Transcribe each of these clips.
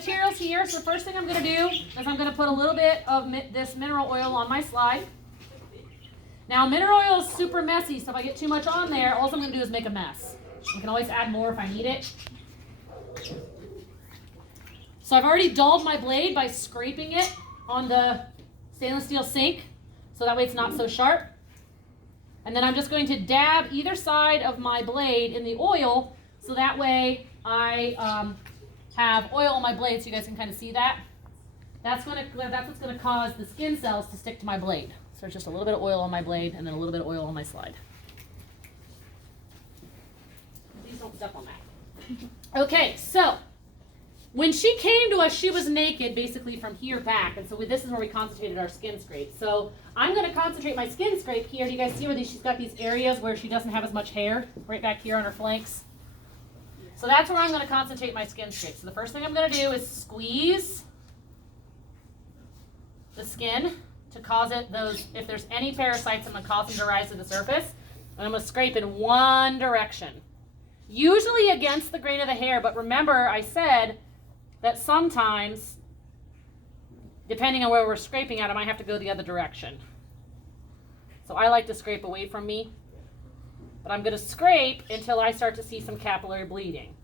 materials here. So the first thing I'm going to do is I'm going to put a little bit of this mineral oil on my slide. Now, mineral oil is super messy, so if I get too much on there, all I'm going to do is make a mess. I can always add more if I need it. So I've already dulled my blade by scraping it on the stainless steel sink, so that way it's not so sharp. And then I'm just going to dab either side of my blade in the oil, so that way I have oil on my blade, so you guys can kind of see that. That's what's going to cause the skin cells to stick to my blade. So it's just a little bit of oil on my blade and then a little bit of oil on my slide. Please don't step on that. Okay, so when she came to us, she was naked basically from here back, and so this is where we concentrated our skin scrape. So I'm going to concentrate my skin scrape here. Do you guys see where she's got these areas where she doesn't have as much hair, right back here on her flanks? So that's where I'm going to concentrate my skin scrape. So the first thing I'm going to do is squeeze the skin to cause if there's any parasites, I'm going to cause them to rise to the surface. And I'm going to scrape in one direction. Usually against the grain of the hair, but remember I said that sometimes, depending on where we're scraping at, I might have to go the other direction. So I like to scrape away from me. But I'm going to scrape until I start to see some capillary bleeding.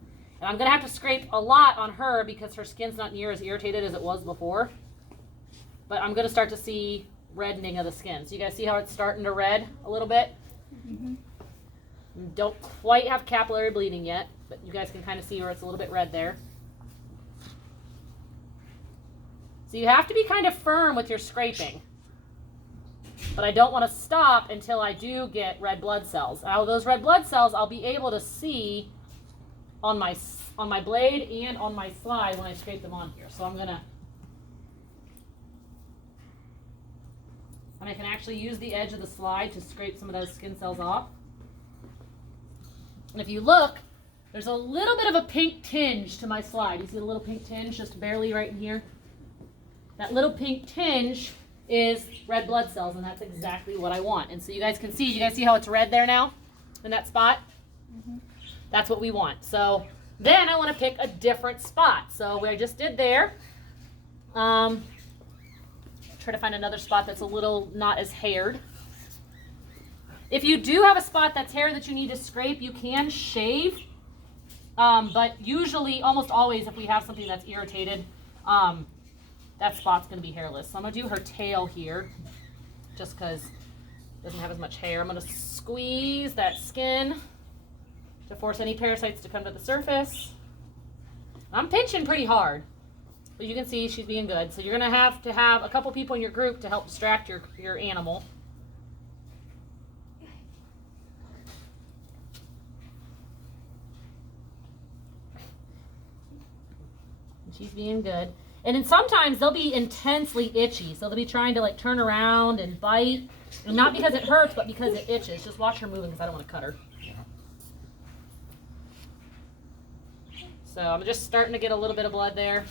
And I'm going to have to scrape a lot on her because her skin's not near as irritated as it was before. But I'm going to start to see reddening of the skin. So you guys see how it's starting to red a little bit? Mm-hmm. Don't quite have capillary bleeding yet, but you guys can kind of see where it's a little bit red there. So you have to be kind of firm with your scraping. But I don't want to stop until I do get red blood cells. Now those red blood cells I'll be able to see on my blade and on my slide when I scrape them on here. So I'm going to, and I can actually use the edge of the slide to scrape some of those skin cells off. And if you look, there's a little bit of a pink tinge to my slide. You see the little pink tinge just barely right in here? That little pink tinge is red blood cells, and that's exactly what I want. And so you guys can see, you guys see how it's red there now in that spot? Mm-hmm. That's what we want. So then I want to pick a different spot. So what I just did there, try to find another spot that's a little not as haired. If you do have a spot that's hair that you need to scrape, you can shave. But usually, almost always, if we have something that's irritated, that spot's going to be hairless. So I'm going to do her tail here, just because it doesn't have as much hair. I'm going to squeeze that skin to force any parasites to come to the surface. I'm pinching pretty hard, but you can see she's being good. So you're going to have a couple people in your group to help distract your animal. She's being good. And then sometimes they'll be intensely itchy. So they'll be trying to like turn around and bite. And not because it hurts, but because it itches. Just watch her moving because I don't want to cut her. So I'm just starting to get a little bit of blood there.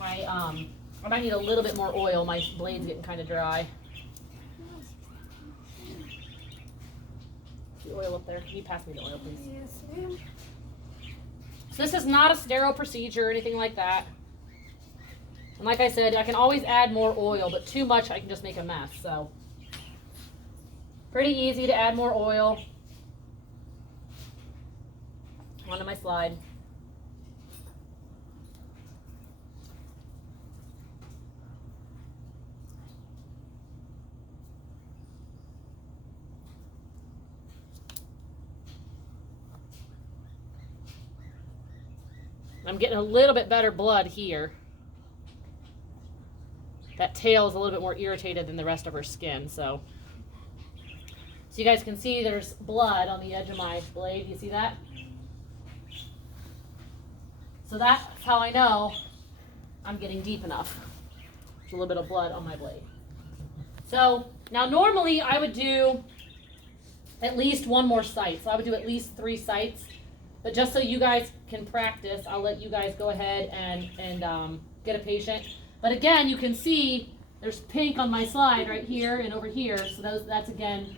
I might need a little bit more oil. My blade's getting kind of dry. The oil up there. Can you pass me the oil, please? Yes, ma'am. So this is not a sterile procedure or anything like that. And like I said, I can always add more oil, but too much I can just make a mess. So pretty easy to add more oil onto my slide. I'm getting a little bit better blood here. That tail is a little bit more irritated than the rest of her skin, so you guys can see there's blood on the edge of my blade. You see that? So that's how I know I'm getting deep enough. There's a little bit of blood on my blade. So now normally I would do at least one more site. So I would do at least 3 sites. But just so you guys can practice, I'll let you guys go ahead and get a patient. But again, you can see there's pink on my slide right here and over here. So that's again,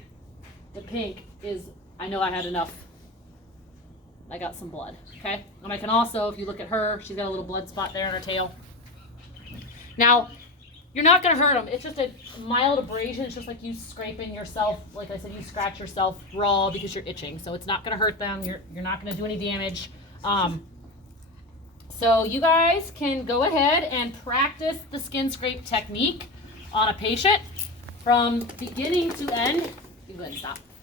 the pink is, I know I had enough I got some blood, okay? And I can also, if you look at her, she's got a little blood spot there on her tail. Now, you're not gonna hurt them. It's just a mild abrasion. It's just like you scraping yourself, like I said, you scratch yourself raw because you're itching. So it's not gonna hurt them. You're not gonna do any damage. So you guys can go ahead and practice the skin scrape technique on a patient from beginning to end. You can go ahead and stop.